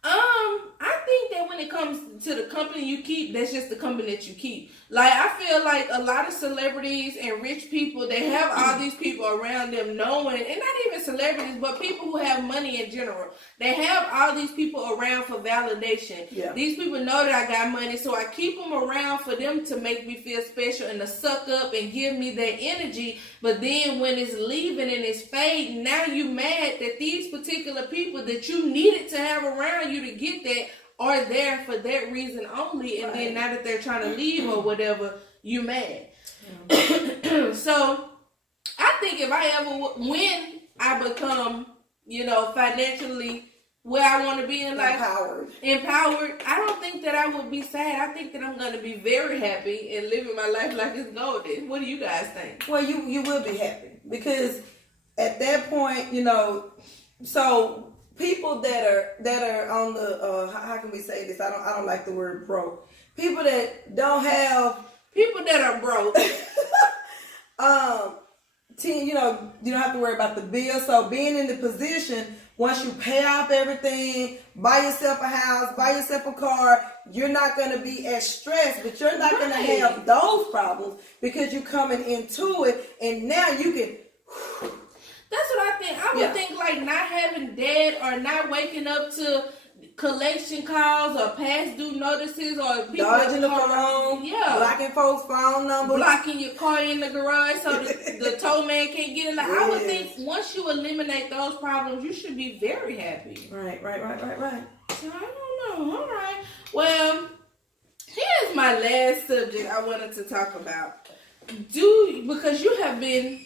I think that when it comes to the company you keep, that's just the company that you keep. Like, I feel like a lot of celebrities and rich people, they have all these people around them knowing, and not even celebrities, but people who have money in general. They have all these people around for validation. Yeah. These people know that I got money, so I keep them around for them to make me feel special and to suck up and give me that energy. But then when it's leaving and it's fading, now you mad that these particular people that you needed to have around you to get that are there for that reason only, and then now that they're trying to leave or whatever, you mad. So I think if when I become, financially where I want to be in life, empowered, I don't think that I would be sad. I think that I'm going to be very happy and living my life like it's golden. What do you guys think? Well, you will be happy because at that point, so people that are on the how can we say this? I don't like the word broke. People that don't have, people that are broke. You don't have to worry about the bill. So being in the position, once you pay off everything, buy yourself a house, buy yourself a car, you're not going to be as stressed, but you're not going to have those problems because you're coming into it, and now you can. That's what I think. I would think like not having debt or not waking up to collection calls or past due notices or people dodging the phone, blocking folks' phone numbers, blocking your car in the garage so the tow man can't get it. Like, I would think once you eliminate those problems, you should be very happy. Right. So I don't know. All right. Well, here's my last subject I wanted to talk about. Because you have been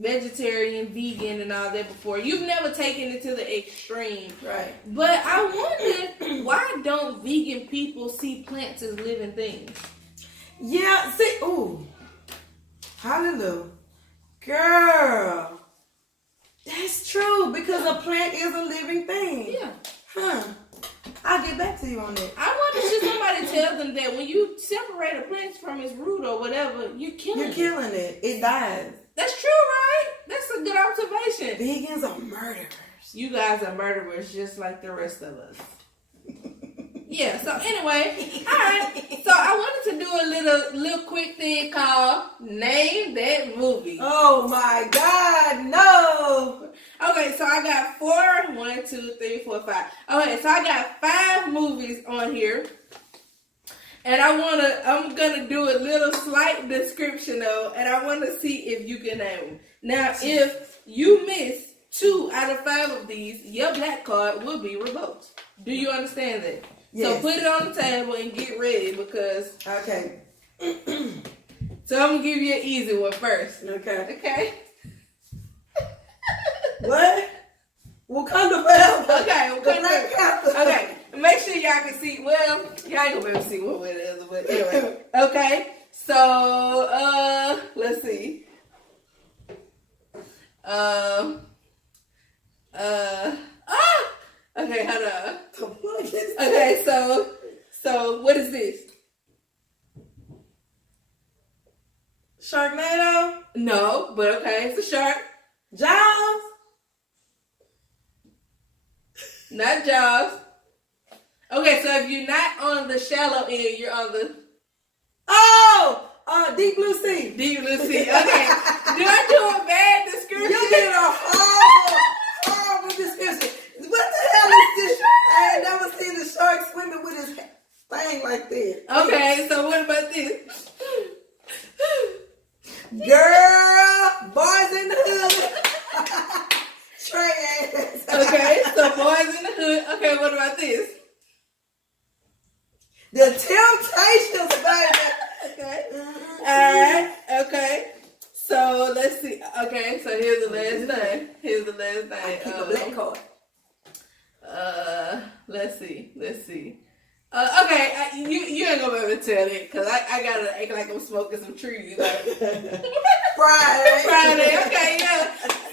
vegetarian, vegan, and all that before. You've never taken it to the extreme. Right. But I wonder, why don't vegan people see plants as living things? Yeah, see, ooh. Hallelujah. Girl. That's true, because a plant is a living thing. Yeah. Huh. I'll get back to you on that. I wonder, should somebody tell them that when you separate a plant from its root or whatever, you're killing it. It dies. That's true, right? That's a good observation. Vegans are murderers. You guys are murderers just like the rest of us. Yeah, so anyway, alright. So I wanted to do a little quick thing called Name That Movie. Oh my God, no! Okay, so I got 4. 1, 2, 3, 4, 5. Okay, so I got 5 movies on here. And I'm gonna do a little slight description though, and I wanna see if you can name them. Now, if you miss 2 out of 5 of these, your black card will be revoked. Do you understand that? Yes. So put it on the table and get ready because. Okay. So I'm gonna give you an easy one first. Okay. Okay. What? Wakanda forever. Okay. Wakanda. Okay. Make sure y'all can see. Well, y'all ain't gonna be able to see one way or the other, but anyway. Okay. So let's see. Okay, hold on. Okay, so what is this? Sharknado? No, but okay, it's a shark. Jaws? Not Jaws. Okay, so if you're not on the shallow end, you're on the Deep Blue Sea. Deep Blue Sea. Okay. Do I do a bad description? You did a horrible description. What the hell is this? I ain't never seen a shark swimming with his thing like that. Okay, so what about this? Girl, Boys in the Hood. Trey ass. Okay, so Boys in the Hood. Okay, what about this? The Temptations, baby. Okay. Alright, okay. So let's see. Okay, so here's the last thing. I keep a black card. Let's see. Okay, you ain't gonna be able to tell it because I gotta act like I'm smoking some trees. Like. Friday. Okay, yeah.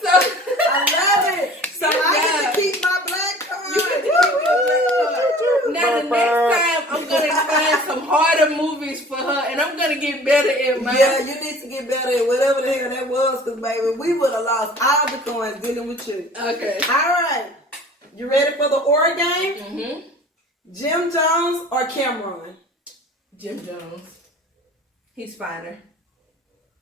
So I love it. So I get to keep my black card. You get to keep your black card. Now the next time I'm gonna find some harder movies for her, and I'm gonna get better at mine. Yeah, you need to get better at whatever the hell that was, because baby, we would have lost all the coins dealing with you. Okay. All right. You ready for the or game? Mm-hmm. Jim Jones or Cameron? Jim Jones. He's finer.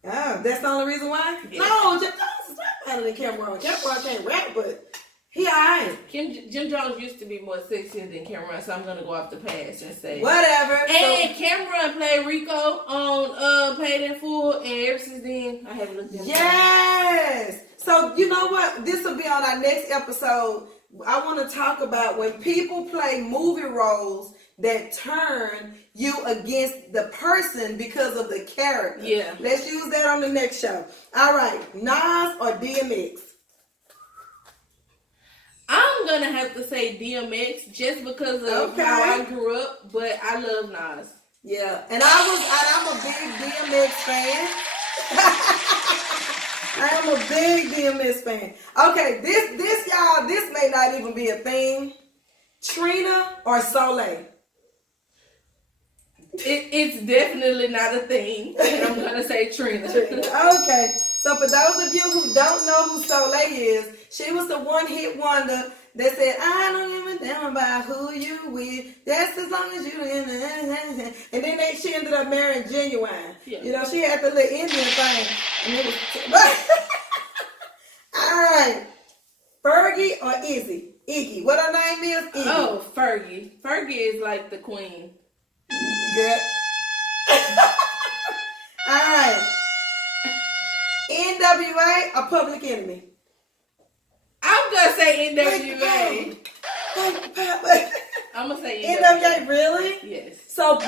Oh, that's the only reason why? Yeah. No, Jim Jones is not better than Cameron. Cameron can't rap, but he alright. Jim Jones used to be more sexier than Cameron, so I'm gonna go off the past and say whatever. And Cameron played Rico on Paid in Full, and ever since then I haven't looked at him. Yes. So you know what? This will be on our next episode. I want to talk about when people play movie roles that turn you against the person because of the character. Yeah. Let's use that on the next show. All right. Nas or DMX? I'm going to have to say DMX just because of how I grew up, but I love Nas. Yeah. And I'm a big DMX fan. I am a big DMX fan. Okay, this y'all, this may not even be a thing. Trina or Soleil? It's definitely not a thing. And I'm gonna say Trina. Okay, so for those of you who don't know who Soleil is, she was the one-hit wonder that said, "I don't give a damn about who you with. That's as long as you." And then she ended up marrying Genuine. Yeah. You know, she had the little Indian thing, and it was. All right, Fergie or Iggy? What her name is? Iggy. Oh, Fergie. Fergie is like the queen. Good. All right. NWA or Public Enemy? I'm gonna say NWA. I'm gonna say NWA. Really? Yes. So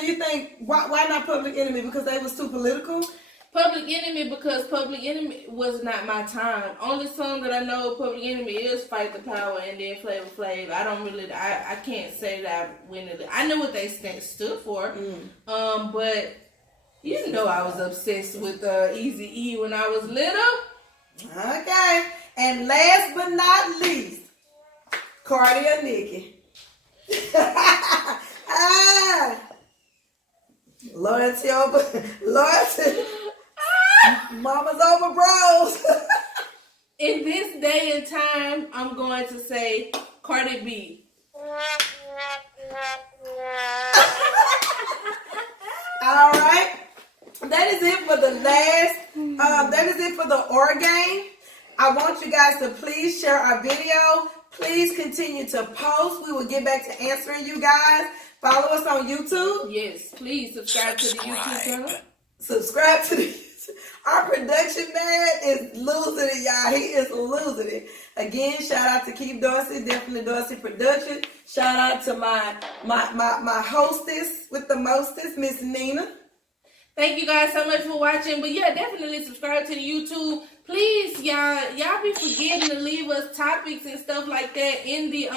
you think why not Public Enemy? Because they was too political? Public Enemy because Public Enemy was not my time. Only song that I know of Public Enemy is Fight the Power and then Flavor Flav. I can't say that I went into. I knew what they stood for. But you know I was obsessed with Eazy-E when I was little. Okay. And last but not least, Cardi or Nikki. Loyalty over loyalty. Mamas over bros. In this day and time, I'm going to say Cardi B. All right. That is it for the last. That is it for the or game. I want you guys to please share our video. Please continue to post. We will get back to answering you guys. Follow us on YouTube. Yes, please subscribe to the YouTube channel. Subscribe to the. Our production man is losing it, y'all. He is losing it. Again, shout out to Keith Dorsey, definitely Dorsey Production. Shout out to my hostess with the mostest, Miss Nina. Thank you guys so much for watching. But yeah, definitely subscribe to the YouTube. Please, y'all be forgetting to leave us topics and stuff like that in the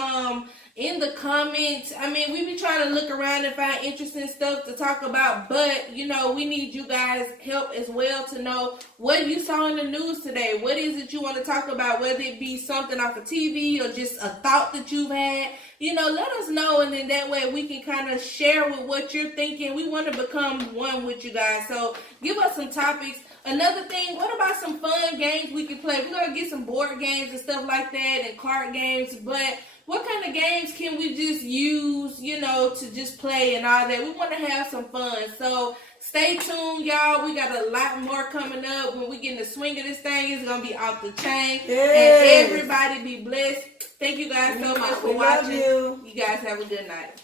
comments. I mean, we be trying to look around and find interesting stuff to talk about, but you know, we need you guys' help as well to know what you saw in the news today. What is it you want to talk about, whether it be something off of TV or just a thought that you've had. You know, let us know, and then that way we can kind of share with what you're thinking. We want to become one with you guys, so give us some topics. Another thing, what about some fun games we can play? We're going to get some board games and stuff like that and card games, but what kind of games can we just use, you know, to just play and all that? We want to have some fun. So stay tuned, y'all. We got a lot more coming up. When we get in the swing of this thing, it's going to be off the chain. Yes. And everybody be blessed. Thank you guys so much for watching. You guys have a good night.